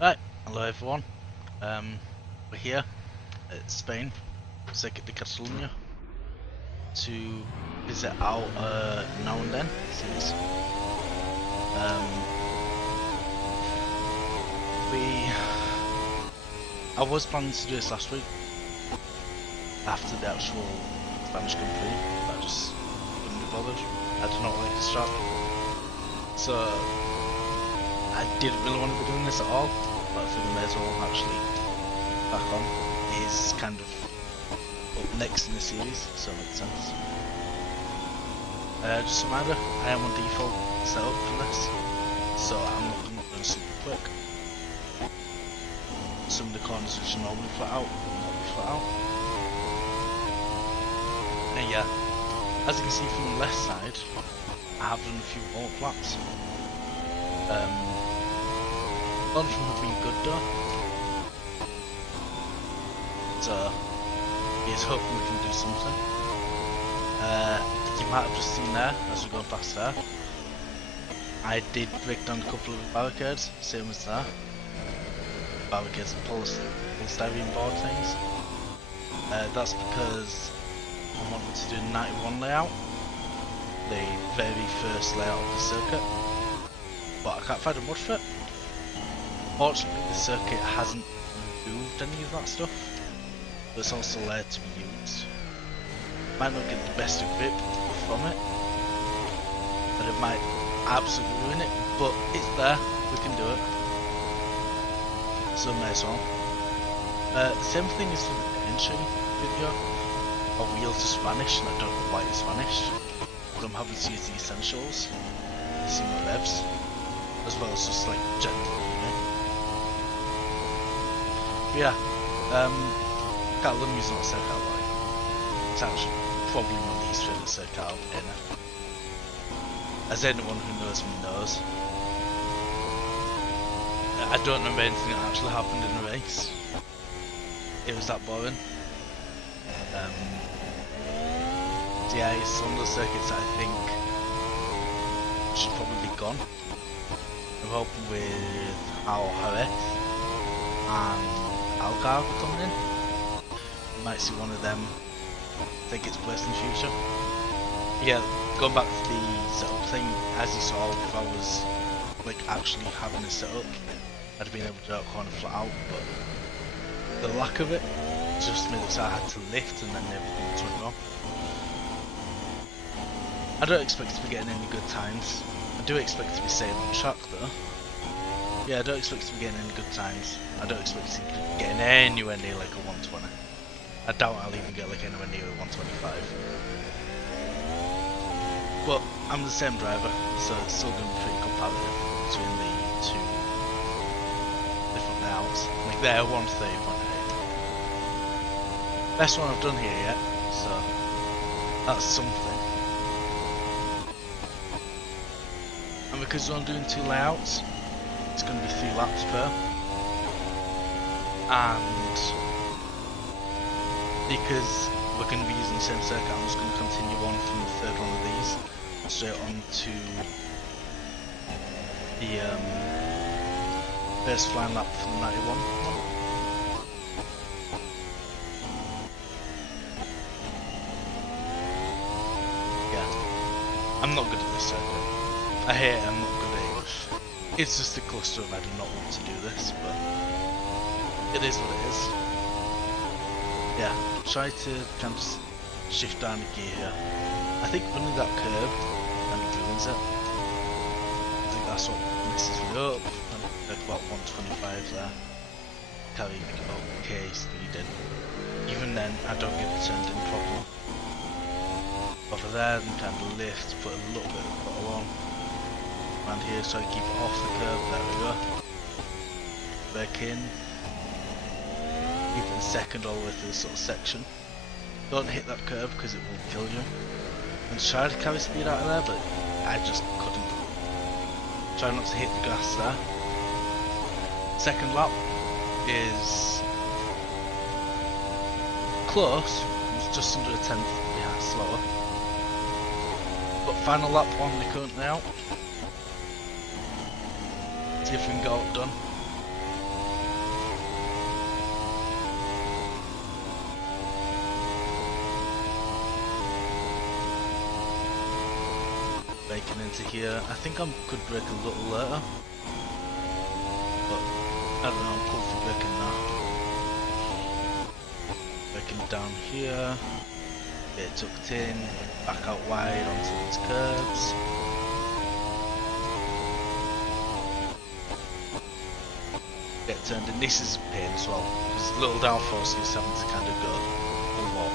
Right, hello everyone. We're here at Spain, Circuit de Catalunya, to visit out now and then series. I was planning to do this last week after the actual Spanish Grand Prix, but I just couldn't be bothered. I do not like this track, so I didn't really want to be doing this at all. But I think I may as well actually back on. It is kind of up next in the series, so it makes sense. Just a reminder, I am on default setup for this, so I'm not going super quick. Some of the corners which are normally flat out will not be flat out. And yeah, as you can see from the left side, I have done a few more flaps. None of them have been good though, so here's hoping we can do something. You might have just seen there, as we're going past there, I did break down a couple of barricades, same as there. Barricades and polystyrene board things. That's because I wanted to do the 91 layout, the very first layout of the circuit, but I can't find a mud fit. Fortunately, the circuit hasn't removed any of that stuff, but it's also there to be used. Might not get the best of grip from it, and it might absolutely ruin it, but it's there, we can do it. So may as well. Same thing is with the entry video. A wheel to Spanish, and I don't know why it's Spanish, but I'm having to use the essentials, to see my revs, as well as just like general gaming. Yeah, Catalunya is not a circuit I like. It's actually probably my least favourite circuit in it. As anyone who knows me knows. I don't remember anything that actually happened in the race. It was that boring. So yeah, it's one of those circuits that I think should probably be gone. I'm hoping with how Jerez and Algarve are coming in, we might see one of them take its place in the future. Yeah, going back to the setup thing, as you saw, if I was like actually having a setup, I'd have been able to do that corner flat out, but the lack of it just meant that I had to lift and then everything was went wrong. I don't expect to be getting any good times. I do expect to be staying on track though. Yeah, I don't expect to be getting any good times. I don't expect to be getting anywhere near like a 120. I doubt I'll even get like anywhere near a 125. But I'm the same driver, so it's still going to be pretty competitive between the two different layouts. Like there, 130.8. Best one I've done here yet, so that's something. And because we're only doing 2 layouts, it's going to be 3 laps per. And because we're going to be using the same circuit, I'm just going to continue on from the third one of these straight on to the first flying lap from the 91 one. Yeah, I'm not good at this circuit. I hate it, I'm not good at it. It's just a cluster of I do not want to do this, but it is what it is. Yeah, try to kind of shift down the gear here. I think running that curve kind of ruins it. I think that's what messes me up. I'm like about 125 there. Carrying okay speed in. Even then, I don't get the turned in properly. Over there, then kind of lift, put a little bit of throttle on. Around here, try to keep it off the curve. There we go. Back in. Keep it in second all the way through this sort of section. Don't hit that curve because it will kill you. And try to carry speed out of there, but I just couldn't. Try not to hit the grass there. Second lap is close. It was just under a tenth behind slower. But final lap on the current layout. See if we can get it done. braking into here. I think I could brake a little later, but I don't know, I'm comfy braking now. Braking down here, get it tucked in, back out wide onto these curbs. Get turned, and this is a pain as well, because little downforce is having to kind of go a lot.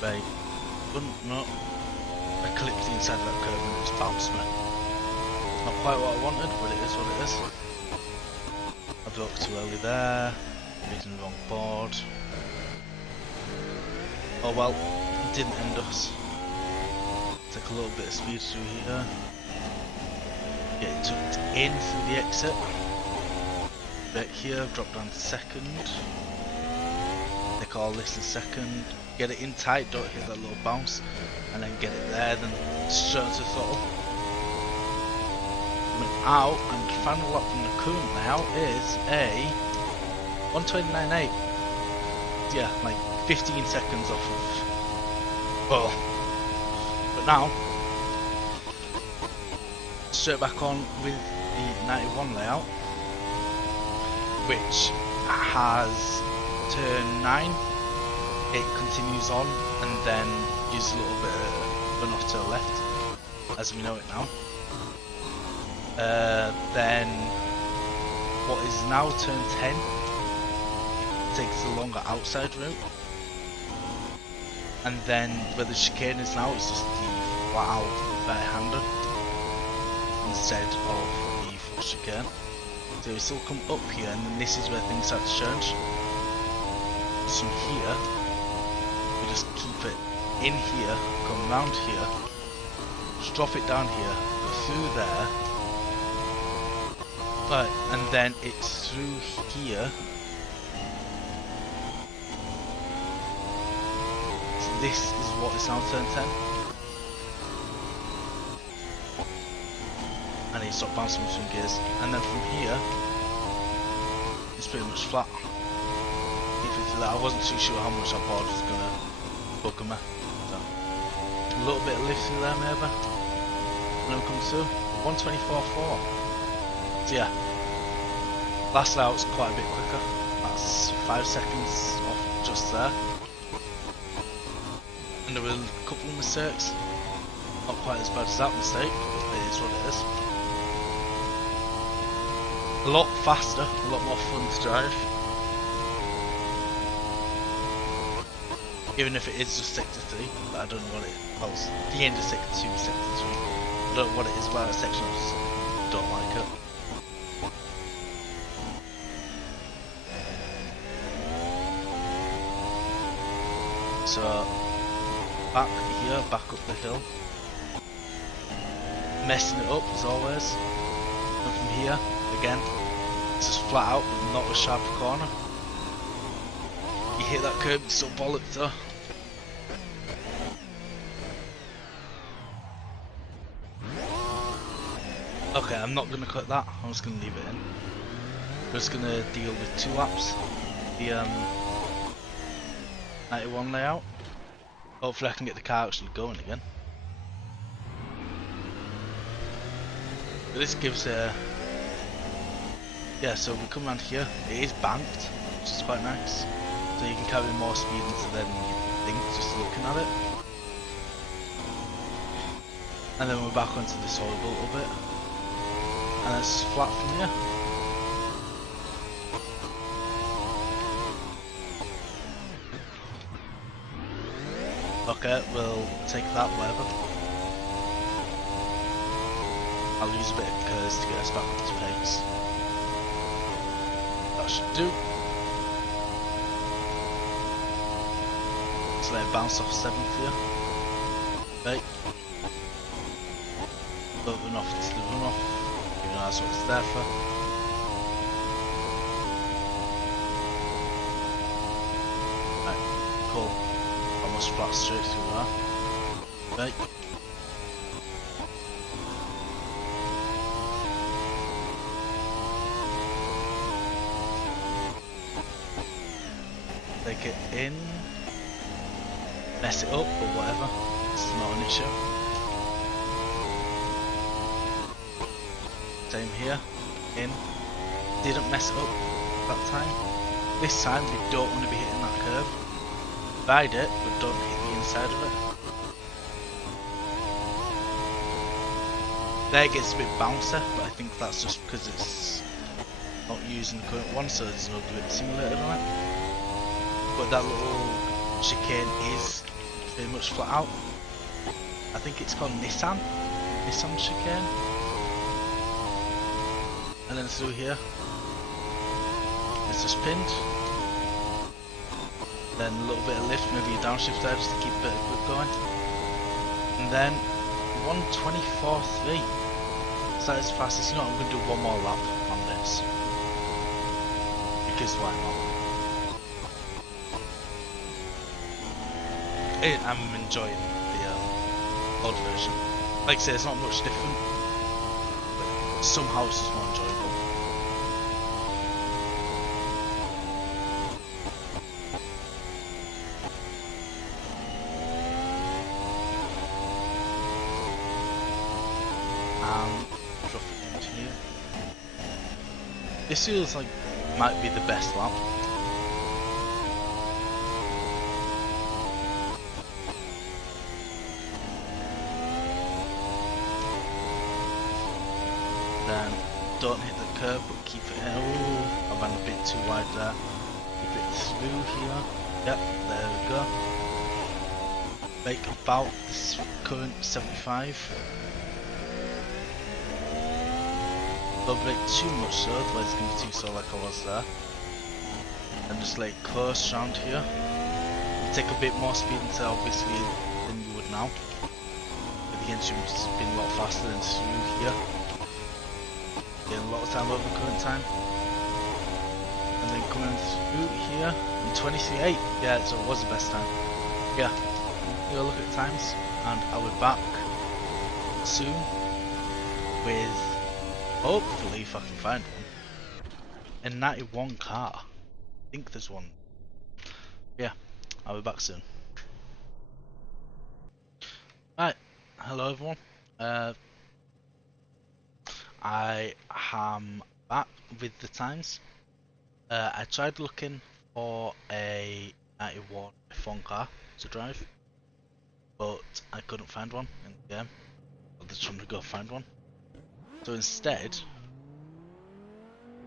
Right, no, I clipped the inside of that curve and it just bounced me. Not quite what I wanted, but it is what it is. I broke too early there, using the wrong board. Oh well, it didn't end us. Take a little bit of speed through here. Get it tucked in through the exit. Back here, drop down to second. Take all this in second. Get it in tight, don't hit that little bounce. And then get it there, then straight to the throttle. Coming out, and final lap from the current now is a 1:29.8. Yeah, like 15 seconds off of. Well, but now straight back on with the 91 layout, which has turn 9. It continues on and then gives a little bit of run off to the left, as we know it now. Then what is now turn 10 takes the longer outside route, and then where the chicane is now, it's just the flat out right-hander instead of the full chicane. So we still come up here, and then this is where things start to change. So from here, we just keep it in here, come round here, just drop it down here, go through there, right, and then it's through here. So this is what is now turn 10. And you stop bouncing between gears, and then from here, it's pretty much flat. Even through that, I wasn't too sure how much that board was gonna bugger me. So, a little bit of lift through there maybe, and then come through 1:24.4. So yeah, last layout's quite a bit quicker. That's 5 seconds off just there. And there were a couple of mistakes. Not quite as bad as that mistake, but it is what it is. A lot faster, a lot more fun to drive. Even if it is just sector 3, but I don't know what it is. Well, it's the end of sector 2, sector 3. I don't know what it is about that section, I just don't like it. So, back here, back up the hill. Messing it up as always. And from here, again, it's just flat out with not a sharp corner. You hit that curb, it's still bollocked though. Okay, I'm not going to cut that, I'm just going to leave it in. I'm just going to deal with 2 laps. The 91 layout. Hopefully I can get the car actually going again. But this gives a... Yeah, so we come around here, it is banked, which is quite nice. So you can carry more speed into there than you think, just looking at it. And then we're back onto this oil a little bit. And it's flat from here. Okay, we'll take that whatever. I'll use a bit of curves to get us back up to pace. That should do. Let's let it bounce off 7th here. Right. Don't run off into the runoff, even though that's what it's there for. Right, cool. Almost flat straight through there. Right. Take it in, mess it up, but whatever, it's not an issue. Same here. In. Didn't mess it up that time. This time we don't want to be hitting that curve. Ride it, but don't hit the inside of it. There it gets a bit bouncy, but I think that's just because it's not using the current one, so there's no grip simulator on it. But that little chicane is pretty much flat out. I think it's called Nissan chicane. And then through here, it's just pinned. Then a little bit of lift, maybe a downshift there just to keep a bit of grip going. And then 1:24.3. So that is fastest. You know, I'm going to do one more lap on this. Because why not? I'm enjoying the old version. Like I say, it's not much different, but somehow it's just more enjoyable. This feels like might be the best lap. Then don't hit the curb, but keep it in. Oh, I ran a bit too wide there. Keep it through here. Yep, there we go. Make about this current 75. Don't brake too much so, otherwise it's going to be too slow like I was there. And just like close around here. You take a bit more speed into obviously than you would now. But the engine's been a lot faster than through here. Getting a lot of time over current time. And then coming through here in 23.8. Yeah, so it was the best time. Yeah. You'll look at the times and I'll be back soon with hopefully, if I can find one, a 91 car. I think there's one. Yeah, I'll be back soon. Right, hello everyone. I am back with the times. I tried looking for a 91 F1 car to drive, but I couldn't find one in the game. I was trying to go find one. So instead,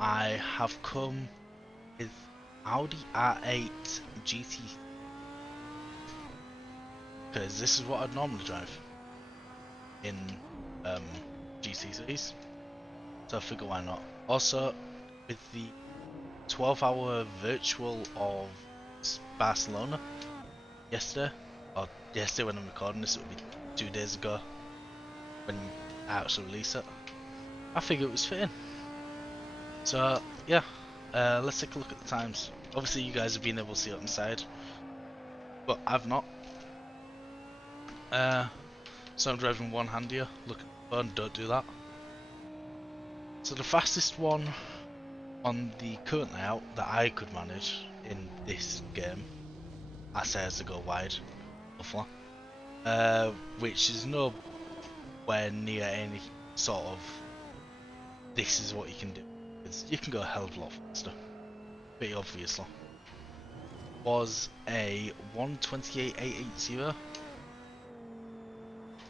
I have come with Audi R8 GT, because this is what I'd normally drive in GT series, so I figure why not. Also, with the 12-hour virtual of Barcelona yesterday when I'm recording this, it would be 2 days ago when I actually release it, I figured it was fitting. So yeah, let's take a look at the times. Obviously you guys have been able to see it on the side, but I've not. So I'm driving one hand here, looking at the phone, don't do that. So the fastest one on the current layout that I could manage in this game, I say as to go wide, roughly, which is nowhere near any sort of this is what you can do. You can go a hell of a lot faster, pretty obviously. Was a 1:28.880,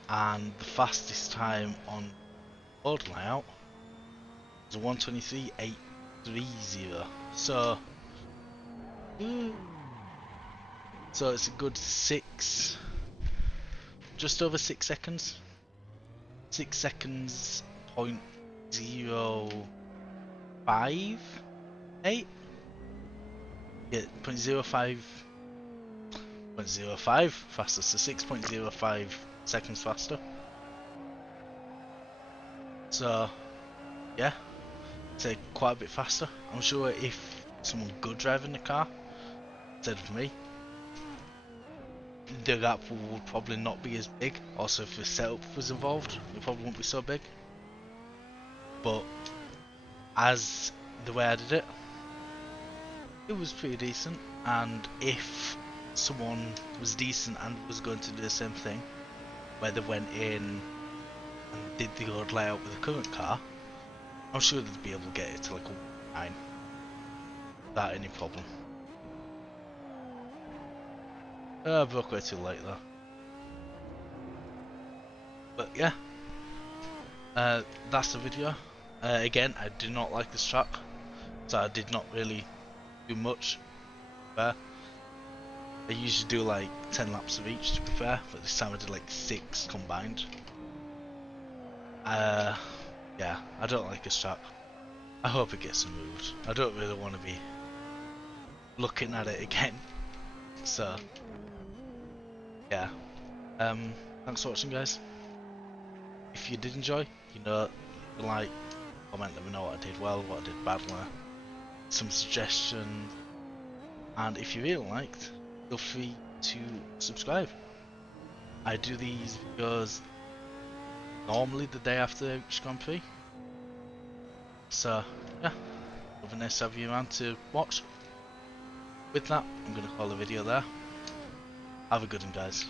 and the fastest time on old layout was a 1:23.830. So it's a good just over 6 seconds. 6 seconds point 058. Yeah, 0.05 faster, so 6.05 seconds faster. So yeah, it's quite a bit faster. I'm sure if someone good driving the car instead of me, the gap would probably not be as big. Also, if the setup was involved, it probably won't be so big. But as the way I did it, it was pretty decent. And if someone was decent and was going to do the same thing, where they went in and did the old layout with the current car, I'm sure they'd be able to get it to like a 9 without any problem. I broke way too late though. But yeah, that's the video. Again, I do not like this track, so I did not really do much. Fair. I usually do like 10 laps of each to be fair, but this time I did like 6 combined. Yeah, I don't like this track. I hope it gets removed. I don't really want to be looking at it again. So yeah. Thanks for watching, guys. If you did enjoy, you know, leave a like, comment, let me know what I did well, what I did badly, some suggestions, and if you really liked, feel free to subscribe. I do these videos normally the day after each Grand Prix. So yeah, have a nice to have you around to watch. With that, I'm going to call the video there. Have a good one, guys.